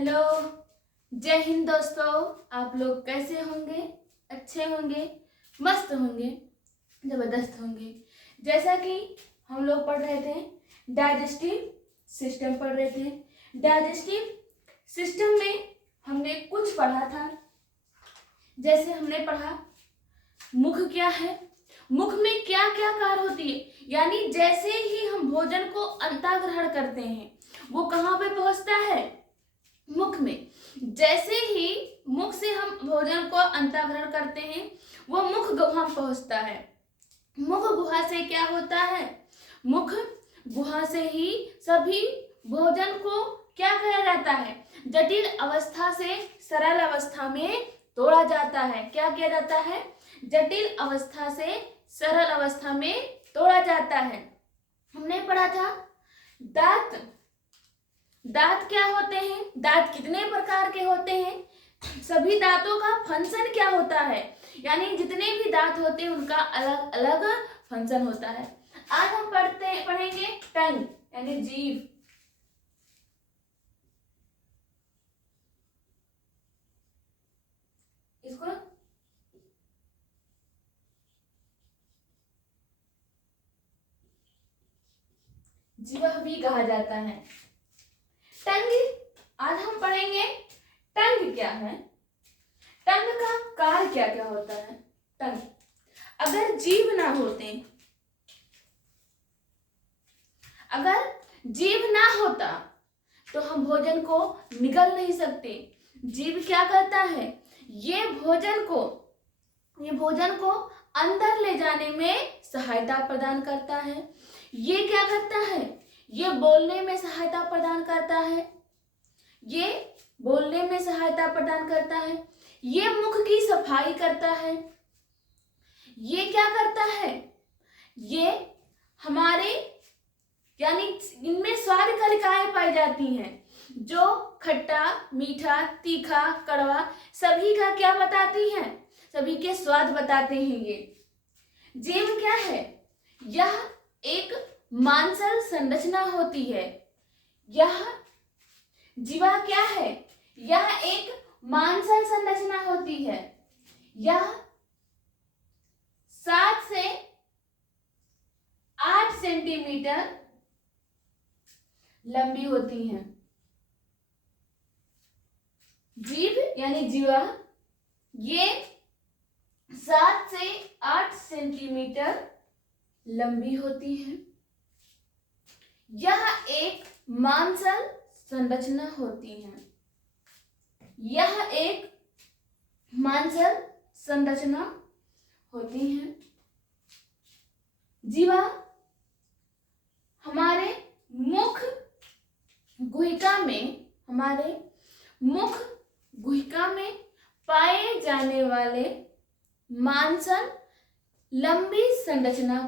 Hello, जय हिंद दोस्तों। आप लोग कैसे होंगे? अच्छे होंगे, मस्त होंगे, ज़बरदस्त होंगे। जैसा कि हम लोग पढ़ रहे थे, डाइजेस्टिव सिस्टम पढ़ रहे थे। डाइजेस्टिव सिस्टम में हमने कुछ पढ़ा था। जैसे हमने पढ़ा मुख क्या है, मुख में क्या क्या कार्य होती है, यानी जैसे ही हम भोजन को अंतःग्रहण करते हैं वो कहाँ पे पहुंचता है? मुख में। जैसे ही मुख से हम भोजन को अंतःग्रहण करते हैं वो मुख गुहा पहुंचता है। मुख गुहा से क्या होता है? मुख गुहा से ही सभी भोजन को क्या किया जाता है? जटिल अवस्था से सरल अवस्था में तोड़ा जाता है। क्या किया जाता है? जटिल अवस्था से सरल अवस्था में तोड़ा जाता है। हमने पढ़ा था दांत। दांत क्या होते हैं? दांत कितने प्रकार के होते हैं? सभी दांतों का फंक्शन क्या होता है, यानी जितने भी दांत होते हैं उनका अलग अलग फंक्शन होता है। आज हम पढ़ेंगे टंग यानी जीभ। इसको जीभ भी कहा जाता है। टंग आज हम पढ़ेंगे टंग क्या है, टंग का कार्य क्या क्या होता है। टंग अगर जीभ ना होते, अगर जीभ ना होता तो हम भोजन को निगल नहीं सकते। जीभ क्या करता है? ये भोजन को अंदर ले जाने में सहायता प्रदान करता है। ये क्या करता है? ये बोलने में सहायता प्रदान करता है। ये बोलने में सहायता प्रदान करता है। ये मुख की सफाई करता है। ये क्या करता है? ये हमारे यानी इनमें स्वाद कलिकाएं पाई जाती हैं जो खट्टा, मीठा, तीखा, कड़वा सभी का क्या बताती हैं? सभी के स्वाद बताते हैं। ये जीभ क्या है? यह एक मांसल संरचना होती है। यह जीवा क्या है? यह एक मांसल संरचना होती है। यह 7 से 8 सेंटीमीटर लंबी होती हैं। जीभ यानी जीवा ये 7 से 8 सेंटीमीटर लंबी होती है। यह एक मांसल संरचना होती है। यह एक मांसल संरचना होती है। जीवा हमारे मुख गुहिका में पाए जाने वाले मांसल लंबी संरचना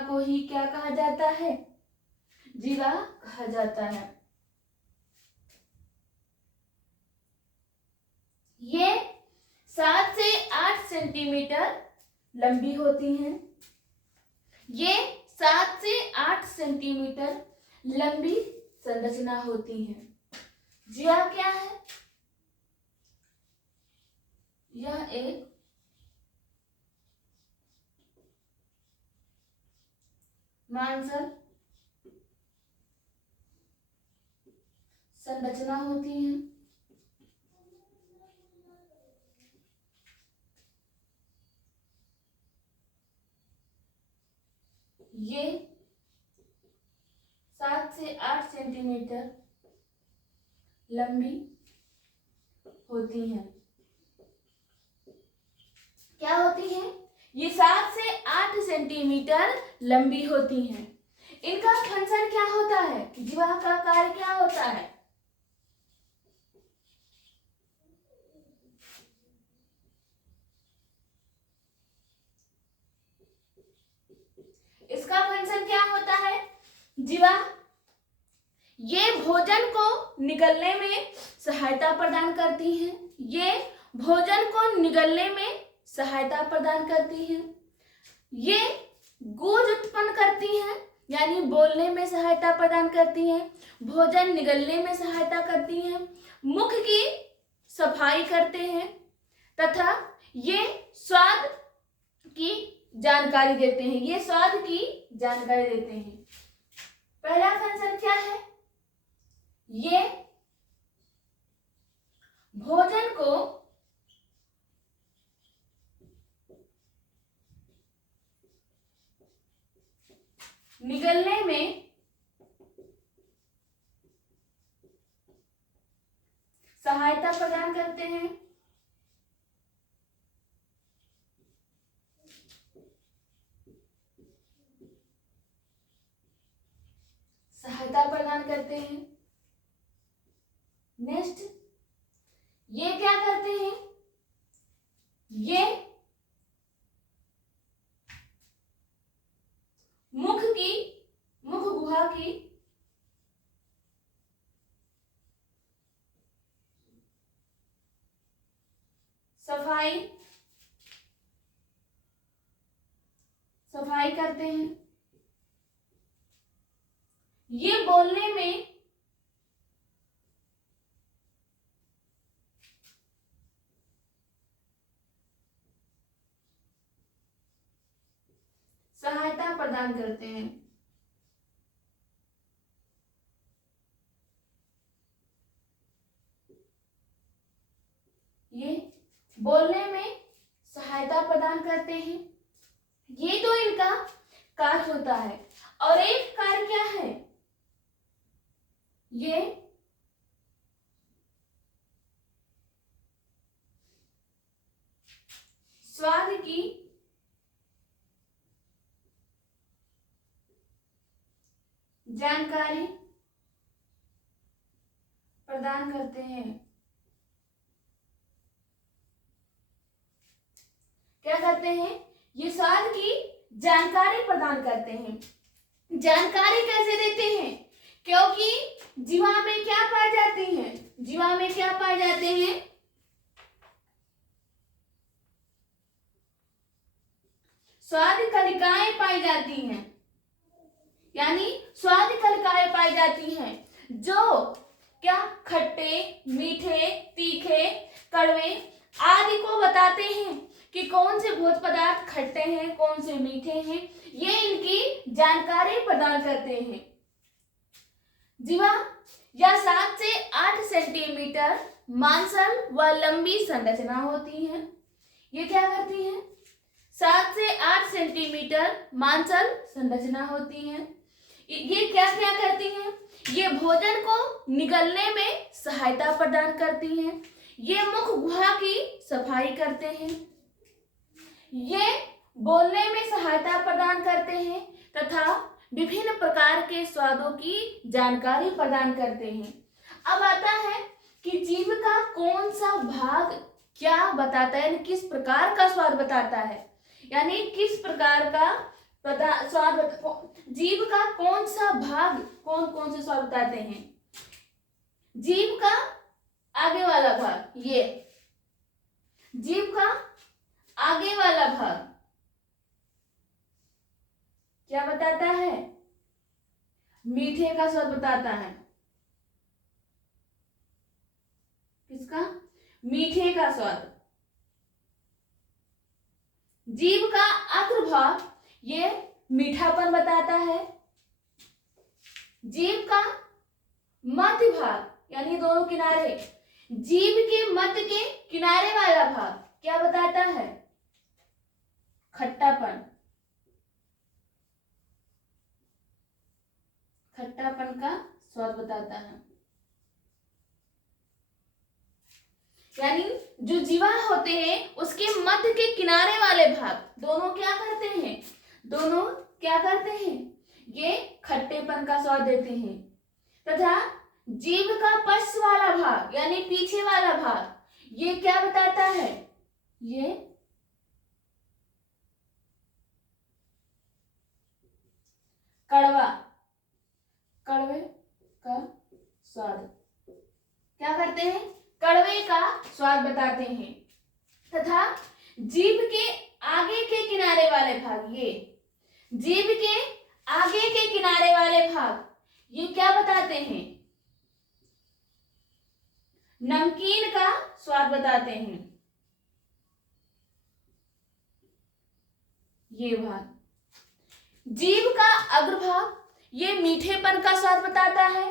को ही क्या कहा जाता है? जीवा कहा जाता है। ये 7 से 8 सेंटीमीटर लंबी होती हैं। ये 7 से 8 सेंटीमीटर लंबी संरचना होती है। जीवा क्या है? यह एक मांसल संरचना होती है। ये 7 से 8 सेंटीमीटर लंबी होती हैं। क्या होती हैं? ये 7 से 8 सेंटीमीटर लंबी होती हैं। इनका फंक्शन क्या होता है? जीवा का कार्य क्या होता है? इसका फंक्शन क्या होता है? जीवा ये भोजन को निगलने में सहायता प्रदान करती हैं। ये भोजन को निगलने में सहायता प्रदान करती हैं। ये गूंज उत्पन्न करती हैं, यानी बोलने में सहायता प्रदान करती हैं, भोजन निगलने में सहायता करती हैं, मुख की सफाई करते हैं तथा ये स्वाद की जानकारी देते हैं। ये स्वाद की जानकारी देते हैं। पहला फंक्शन क्या है? ये भोजन को निगलने में सहायता प्रदान करते हैं। सहायता प्रदान करते हैं। नेक्स्ट, ये क्या करते हैं? ये मुख गुहा की सफाई करते हैं। ये बोलने में सहायता प्रदान करते हैं। ये बोलने में सहायता प्रदान करते हैं। ये तो इनका कार्य होता है। और एक कार्य क्या है? ये स्वाद की जानकारी प्रदान करते हैं। क्या करते हैं? ये स्वाद की जानकारी प्रदान करते हैं। जानकारी कैसे देते हैं? क्योंकि जीवा में क्या पाए जाते हैं? जीवा में क्या पाए जाते हैं? स्वाद कलिकाएं पाई जाती हैं। यानी स्वाद कलिकाएं पाई जाती हैं जो क्या खट्टे, मीठे, तीखे, कड़वे आदि को बताते हैं कि कौन से भोज्य पदार्थ खट्टे हैं, कौन से मीठे हैं। ये इनकी जानकारी प्रदान करते हैं। जीवा या 7 से 8 सेंटीमीटर मांसल व लंबी संरचना होती है। ये क्या करती है? 7 से 8 सेंटीमीटर मांसल संरचना होती है। ये क्या क्या करती हैं? ये भोजन को निगलने में सहायता प्रदान करती हैं। ये मुख गुहा की सफाई करते हैं। ये बोलने में सहायता प्रदान करते हैं तथा विभिन्न प्रकार के स्वादों की जानकारी प्रदान करते हैं। अब आता है कि जीभ का कौन सा भाग क्या बताता है, यानी किस प्रकार का स्वाद बताता है, यानी किस प्रकार का जीभ का कौन सा भाग कौन कौन से स्वाद बताते हैं? जीभ का आगे वाला भाग, ये जीभ का आगे वाला भाग क्या बताता है? मीठे का स्वाद बताता है। किसका? मीठे का स्वाद। जीभ का अग्रभाग ये मीठापन बताता है। जीभ का मध्य भाग यानी दोनों किनारे, जीभ के मध्य के किनारे वाला भाग क्या बताता है? खट्टापन। खट्टापन का स्वाद बताता है। यानी जो जीवा होते हैं उसके मध्य के किनारे वाले भाग दोनों क्या करते हैं? दोनों क्या करते हैं? ये खट्टेपन का स्वाद देते हैं तथा जीभ का पश्च वाला भाग यानी पीछे वाला भाग ये क्या बताता है? ये कड़वा, कड़वे का स्वाद क्या करते हैं? कड़वे का स्वाद बताते हैं तथा जीभ के आगे के किनारे वाले भाग, ये जीभ के आगे के किनारे वाले भाग ये क्या बताते हैं? नमकीन का स्वाद बताते हैं। ये भाग जीभ का अग्रभाग ये मीठेपन का स्वाद बताता है।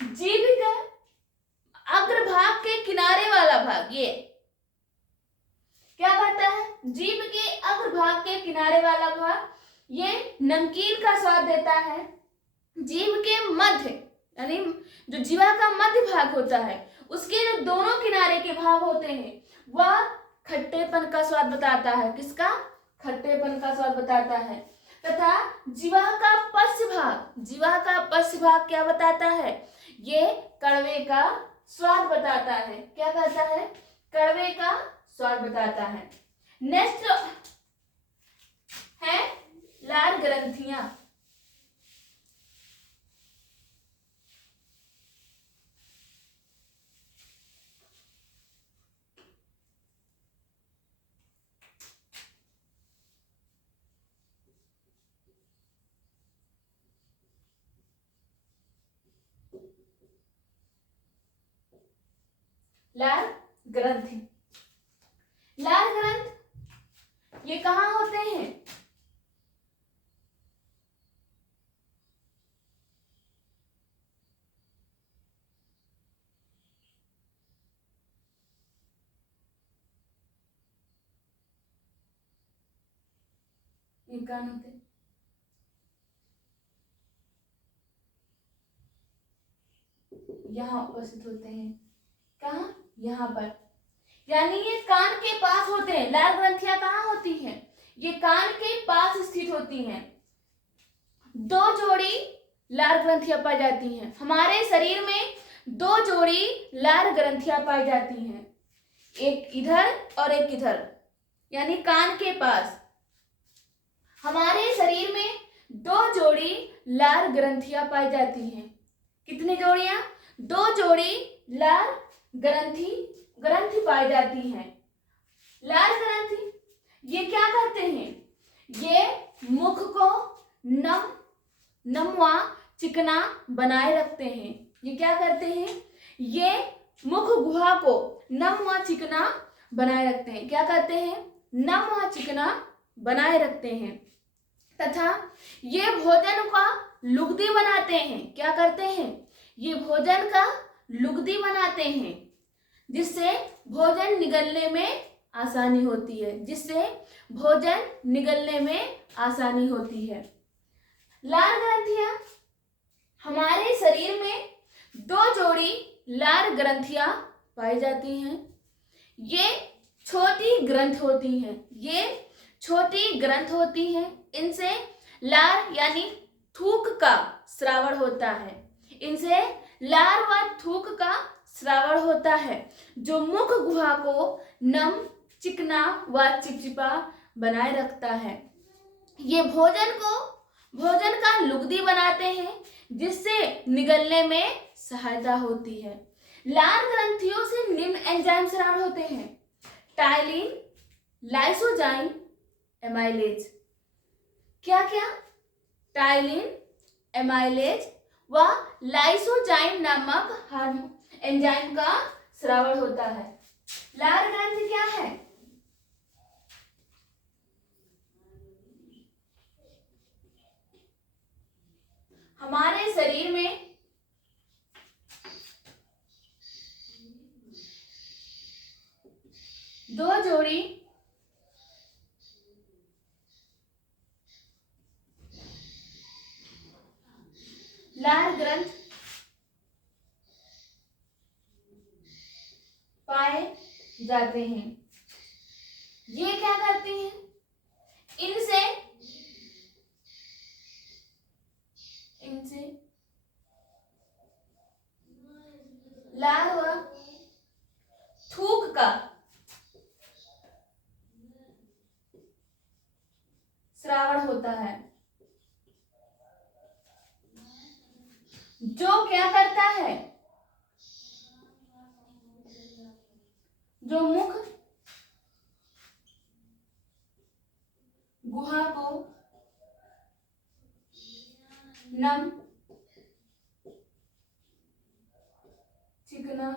जीभ का अग्रभाग के किनारे वाला भाग ये क्या करता है? जीभ के अग्रभाग के किनारे वाला भाग ये नमकीन का स्वाद देता है। जीभ के मध्य यानी जो जीवा का मध्य भाग होता है उसके जो दोनों किनारे के भाग होते हैं वह खट्टेपन का स्वाद बताता है। किसका? खट्टेपन का स्वाद बताता है। तथा जीवा का पश्च भाग क्या बताता है? ये कड़वे का स्वाद बताता है। क्या कहता है? कड़वे का स्वाद बताता है। नेक्स्ट है लार ग्रंथियां। लार ग्रंथि, लार ग्रंथ ये कहाँ होते हैं? ये कहाँ होते हैं? यहाँ उपस्थित होते हैं। कहाँ? यहाँ पर, यानी ये कान के पास होते हैं। लार ग्रंथियां कहाँ होती हैं? ये कान के पास स्थित होती हैं। 2 जोड़ी लार ग्रंथियां पाई जाती हैं। हमारे शरीर में 2 जोड़ी लार ग्रंथियां पाई जाती हैं, एक इधर और एक इधर, यानी कान के पास। हमारे शरीर में 2 जोड़ी लार ग्रंथियां पाई जाती हैं। कितनी जोड़ियां? 2 जोड़ी लार ग्रंथि पाई जाती हैं। लार ग्रंथि ये क्या करते हैं? ये मुख को नम व चिकना बनाए रखते हैं। ये क्या करते हैं? ये मुख गुहा को नम व चिकना बनाए रखते हैं। क्या करते हैं? नम व चिकना बनाए रखते हैं। तथा ये भोजन का लुगदी बनाते हैं। क्या करते हैं? ये भोजन का लुगदी बनाते हैं, जिससे भोजन निगलने में आसानी होती है। लार ग्रंथियां हमारे शरीर में 2 जोड़ी लार ग्रंथियां पाई जाती हैं। ये छोटी ग्रंथ होती हैं। इनसे लार यानी थूक का स्रावण होता है, जो मुख गुहा को नम, चिकना व चिपचिपा बनाए रखता है। ये भोजन का लुगदी बनाते हैं, जिससे निगलने में सहायता होती है। लार ग्रंथियों से निम्न एंजाइम स्राव होते हैं: टाइलिन, लाइसोजाइम, एमाइलेज। क्या? टाइलिन, एमाइलेज व लाइसोजाइम नामक एंजाइम का स्रावण होता है। लार ग्रंथि क्या है? हमारे शरीर में 2 जोड़ी लार ग्रंथ पाए जाते हैं। ये क्या करते हैं? इनसे लार व थूक का स्रावण होता है, जो क्या करता है? जो मुख गुहा को नम, चिकना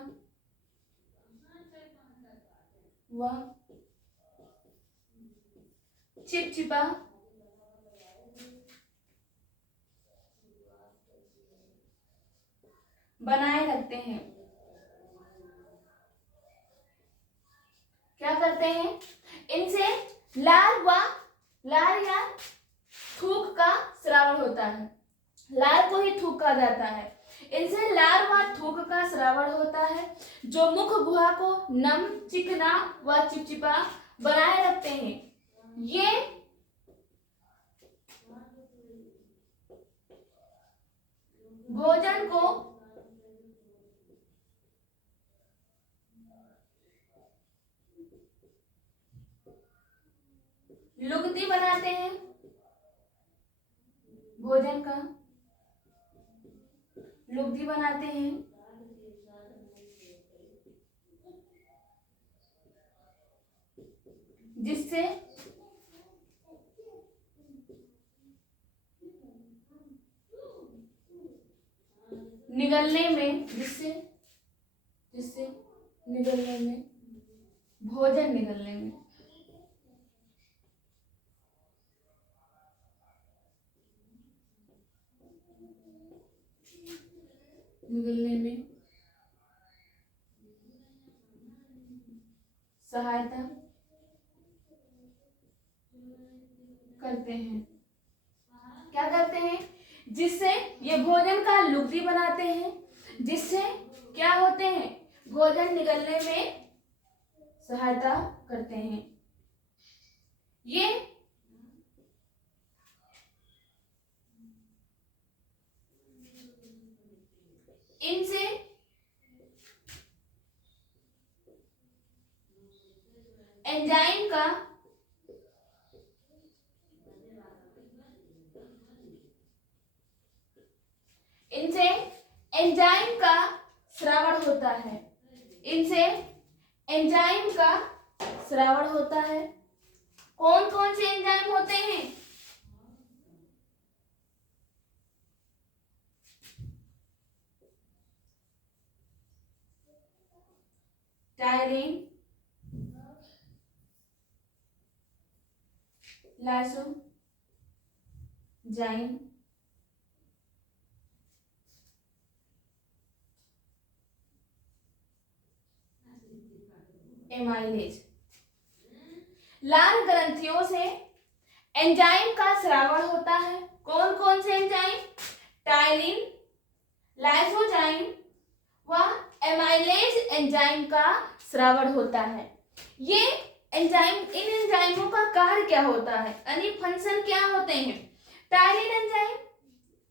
व चिपचिपा बनाए रखते हैं। क्या करते हैं? इनसे लार या थूक का स्रावन होता है। लार को ही थूक कहा जाता है। इनसे लार व थूक का स्रावन होता है, जो मुख गुहा को नम, चिकना व चिपचिपा बनाए रखते हैं। ये भोजन को लुगदी बनाते हैं। भोजन का लुगदी बनाते हैं, जिससे निगलने में जिससे निगलने में, भोजन निगलने में सहायता करते हैं। क्या करते हैं? जिससे ये भोजन का लुगदी बनाते हैं, जिससे क्या होते हैं? भोजन निगलने में सहायता करते हैं। ये इनसे एंजाइम का स्रावन होता है। इनसे एंजाइम का स्रावन होता है। कौन कौन से एंजाइम होते हैं? टायरिन, लाइसोजाइम, एमाइलेज। लार ग्रंथियों से एंजाइम का स्रावन होता है। कौन कौन से एंजाइम? टायलिन, लाइसोजाइम व एमाइलेज एंजाइम का स्रावन होता है। ये एंजाइम, इन एंजाइमों का कार्य क्या होता है, यानी फंक्शन क्या होते हैं? टायलिन एंजाइम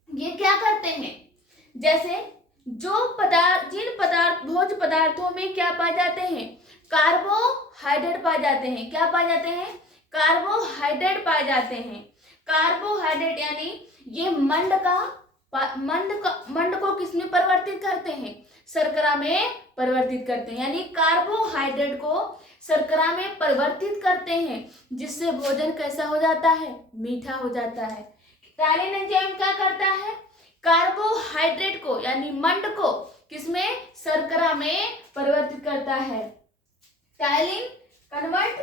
ये क्या करते हैं? जैसे भोज्य पदार्थों में क्या पाए जाते हैं? कार्बोहाइड्रेट पाए जाते हैं। क्या पाए जाते हैं? कार्बोहाइड्रेट पाए जाते हैं। कार्बोहाइड्रेट यानी ये मंड को किसमें परिवर्तित करते हैं? शर्करा में परिवर्तित करते हैं। यानी कार्बोहाइड्रेट को शर्करा में परिवर्तित करते हैं, जिससे भोजन कैसा हो जाता है? मीठा हो जाता है। टायलिन एंजाइम क्या करता है? कार्बोहाइड्रेट को यानी मंड को किसमें? शर्करा में परिवर्तित करता है। टायलिन कन्वर्ट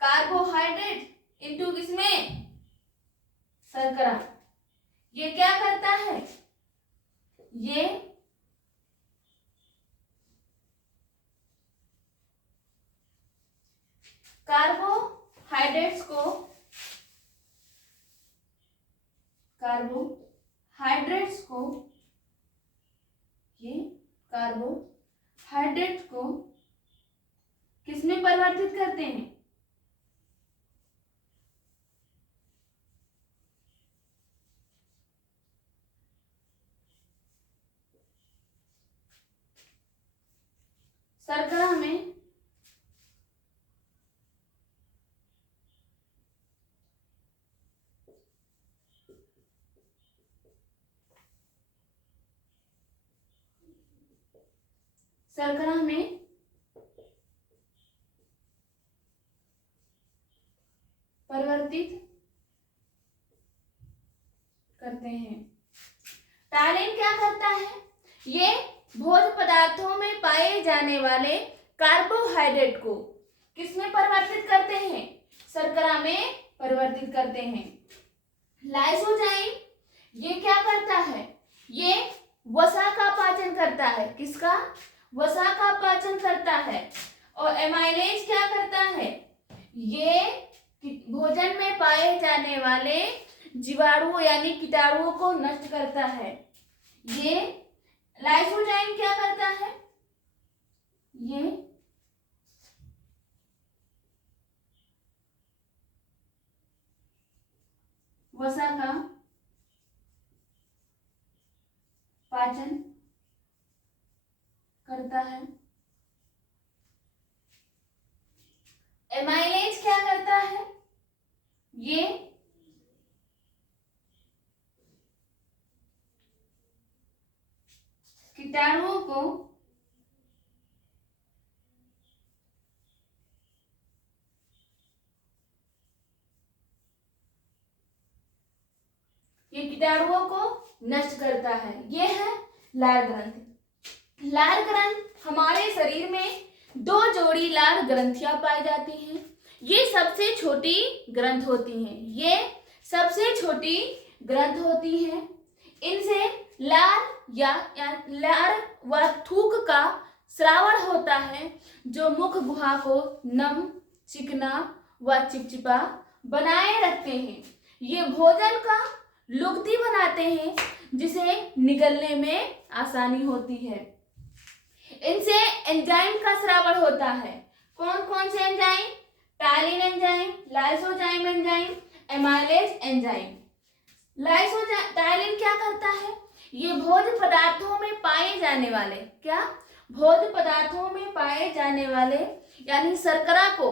कार्बोहाइड्रेट इनटू किसमें? शर्करा। ये क्या करता है? ये कार्बोहाइड्रेट्स को किसमें परिवर्तित करते हैं? शर्करा में परिवर्तित करते हैं। टालिन क्या करता है? ये भोज्य पदार्थों में पाए जाने वाले कार्बोहाइड्रेट को किसमें परिवर्तित करते हैं? शर्करा में परिवर्तित करते हैं। लाइसोजाइम ये क्या करता है? ये वसा का पाचन करता है। किसका? वसा का पाचन करता है। और एमाइलेज क्या करता है? ये भोजन में पाए जाने वाले जीवाणुओं यानी कीटाणुओं को नष्ट करता है। ये लाइसोजाइम क्या करता है? ये वसा का पाचन करता है। एमाइलेज क्या करता है? ये कीटाणुओं को नष्ट करता है। ये है लार ग्रंथि। लार ग्रंथ हमारे शरीर में 2 जोड़ी लार ग्रंथियां पाई जाती हैं। ये सबसे छोटी ग्रंथ होती हैं। ये सबसे छोटी ग्रंथ होती हैं। इनसे लार या लार व थूक का श्रावण होता है, जो मुख गुहा को नम, चिकना व चिपचिपा बनाए रखते हैं। ये भोजन का लुगदी बनाते हैं, जिसे निगलने में आसानी होती है। इनसे एंजाइम का श्रावण होता है। कौन कौन से enzyme? Ptyalin enzyme, lysozyme enzyme, amylase enzyme. Ptyalin क्या करता है? ये भोज्य पदार्थों में पाए जाने वाले भोज्य पदार्थों में पाए जाने वाले यानी शर्करा को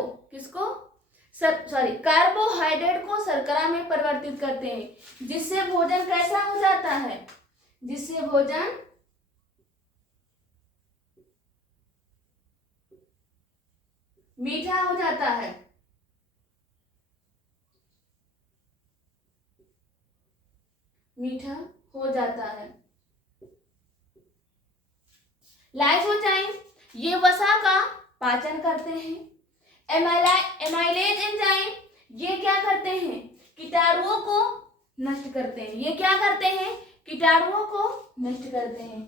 कार्बोहाइड्रेट को शर्करा में परिवर्तित करते हैं, जिससे भोजन कैसा हो जाता है? जिससे भोजन मीठा हो जाता है। मीठा हो जाता है। लाइसोजाइम ये वसा का पाचन करते हैं। एमाइलेज एंजाइम ये क्या करते हैं? कीटाणुओं को नष्ट करते हैं। ये क्या करते हैं? कीटाणुओं को नष्ट करते हैं।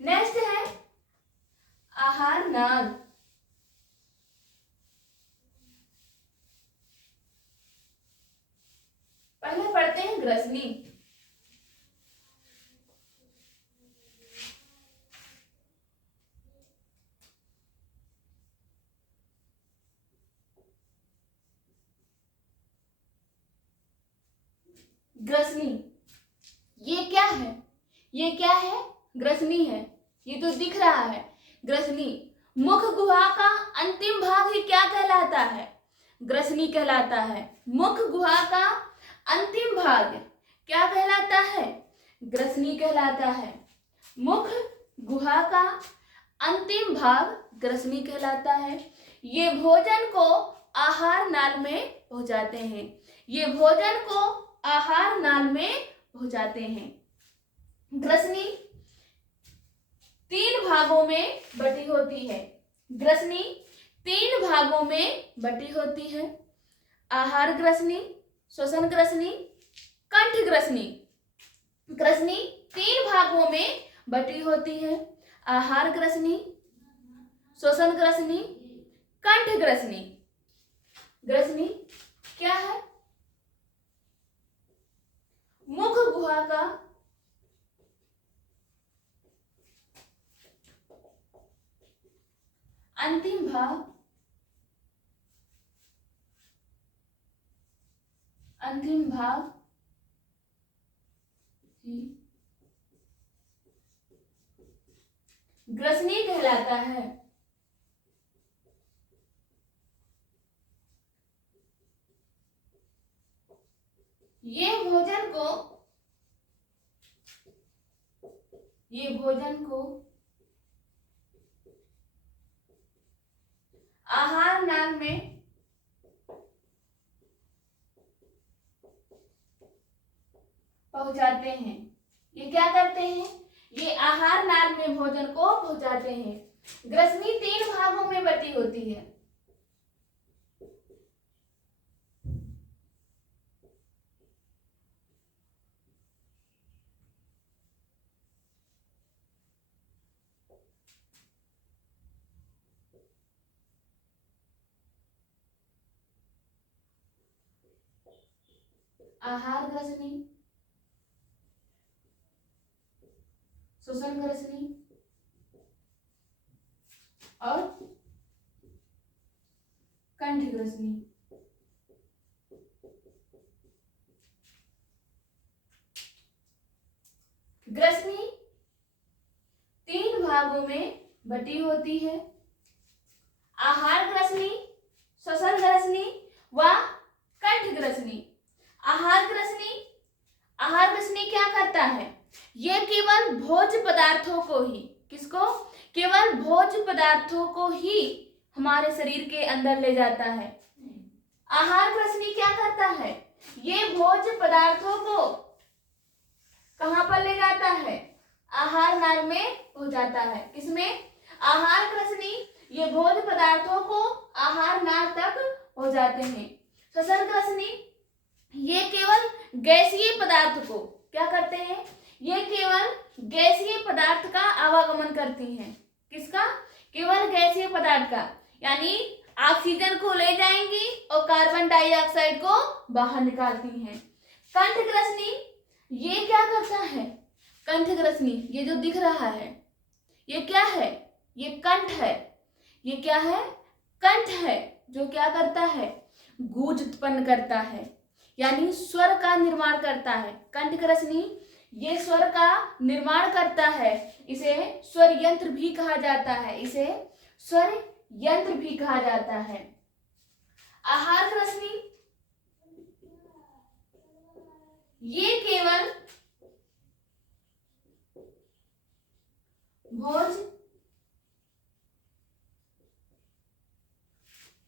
नेक्स्ट है आहार नाल। पहले पढ़ते हैं ग्रसनी। ग्रसनी ये क्या है? ये क्या है? ग्रसनी है। ये तो दिख रहा है। ग्रसनी मुख गुहा का अंतिम भाग ही क्या कहलाता है? ग्रसनी कहलाता है। मुख गुहा का अंतिम भाग क्या कहलाता है? ग्रसनी कहलाता है। मुख गुहा का अंतिम भाग ग्रसनी कहलाता है। ये भोजन को आहार नाल में पहुंचाते हैं। ये भोजन को आहार नाल में पहुंचाते हैं। ग्रसनी 3 भागों में बटी होती है। ग्रसनी 3 भागों में बटी होती है। आहार ग्रसनी, श्वसन ग्रसनी, कंठ ग्रसनी। ग्रसनी 3 भागों में बटी होती है। आहार ग्रसनी, श्वसन ग्रसनी, कंठ ग्रसनी। ग्रसनी क्या है? मुख गुहा का अंतिम भाग ग्रसनी कहलाता है। ये भोजन को आहार नाल में पहुंचाते हैं। ये क्या करते हैं? ये आहार नाल में भोजन को पहुंचाते हैं। ग्रसनी 3 भागों में बटी होती है। आहार ग्रसनी, श्वसन ग्रसनी और कंठ ग्रसनी। ग्रसनी 3 भागों में बटी होती है। आहार ग्रसनी, श्वसन ग्रसनी व कंठ ग्रसनी। आहार ग्रसनी क्या करता है? ये केवल भोज्य पदार्थों को ही, किसको? केवल भोज्य पदार्थों को ही हमारे शरीर के अंदर ले जाता है। आहार ग्रसनी क्या करता है? ये भोज्य पदार्थों को कहां पर ले जाता है? आहार नाल में पहुंचाता है। किसमें? आहार ग्रसनी ये भोज्य पदार्थों को आहार नाल तक पहुंचाते हैं। श्वसन ग्रसनी ये केवल गैसीय पदार्थ को क्या करते हैं? ये केवल गैसीय पदार्थ का आवागमन करती हैं। किसका? केवल गैसीय पदार्थ का, यानी ऑक्सीजन को ले जाएंगी और कार्बन डाइऑक्साइड को बाहर निकालती हैं। कंठ ग्रसनी ये क्या करता है? कंठ ग्रसनी ये जो दिख रहा है ये क्या है? ये कंठ है। ये क्या है? कंठ है, जो क्या करता है? गूंज उत्पन्न करता है, यानी स्वर का निर्माण करता है। कंठ ग्रसनी ये स्वर का निर्माण करता है। इसे स्वर यंत्र भी कहा जाता है। इसे स्वर यंत्र भी कहा जाता है। आहार ग्रसनी ये केवल भोज्य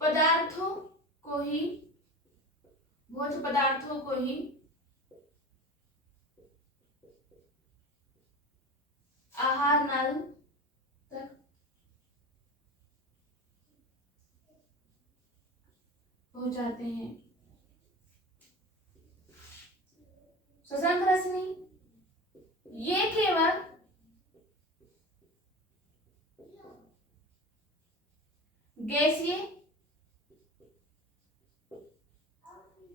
पदार्थों को ही आहार नाल तक पहुंचाते हैं। श्वसन ग्रसनी ये केवल गैसीय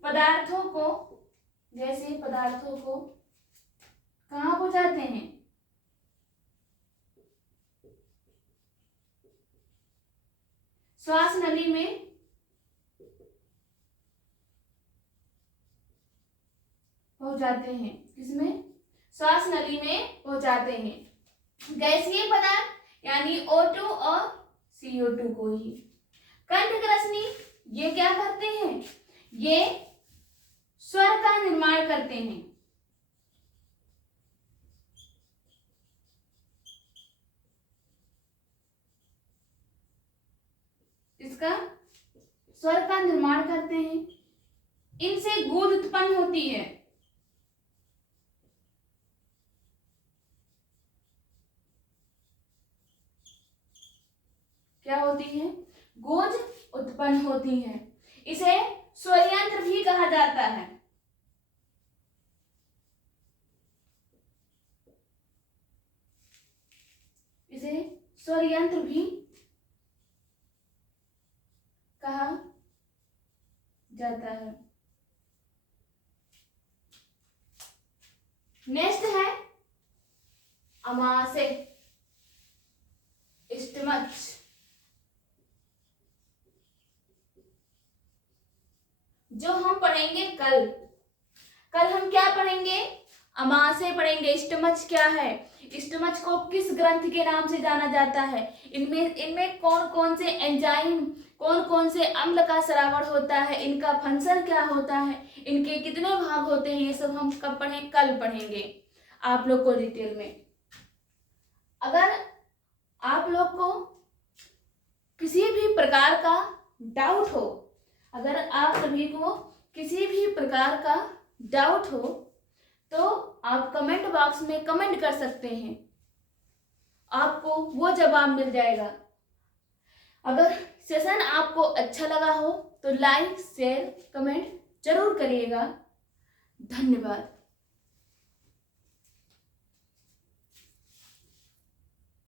पदार्थों को कहां पहुंचाते हैं? श्वास नली में पहुंचाते हैं। किसमें? श्वास नली में पहुंचाते हैं। गैसीय पदार्थ यानी O2 और CO2 को ही। कंठ ग्रसनी ये क्या करते हैं? ये स्वर का निर्माण करते हैं। इसका स्वर का निर्माण करते हैं। इनसे गूंज उत्पन्न होती है। क्या होती है? गूंज उत्पन्न होती है। इसे स्वर यंत्र भी कहा जाता है। इसे स्वर यंत्र भी कहा जाता है। नेक्स्ट है अमाशय, स्टमच। जो हम पढ़ेंगे कल हम क्या पढ़ेंगे? अमाशय पढ़ेंगे। स्टमच क्या है? स्टमच को किस ग्रंथ के नाम से जाना जाता है? इनमें कौन कौन से एंजाइम, कौन कौन से अम्ल का स्रावण होता है, इनका फंक्शन क्या होता है, इनके कितने भाग होते हैं, ये सब हम कब पढ़ें? कल पढ़ेंगे आप लोग को डिटेल में। अगर आप लोग को किसी भी प्रकार का डाउट हो, अगर आप सभी को किसी भी प्रकार का डाउट हो तो तो आप कमेंट बॉक्स में कमेंट कर सकते हैं, आपको वो जवाब मिल जाएगा। अगर सेशन आपको अच्छा लगा हो तो लाइक शेयर कमेंट जरूर करिएगा। धन्यवाद।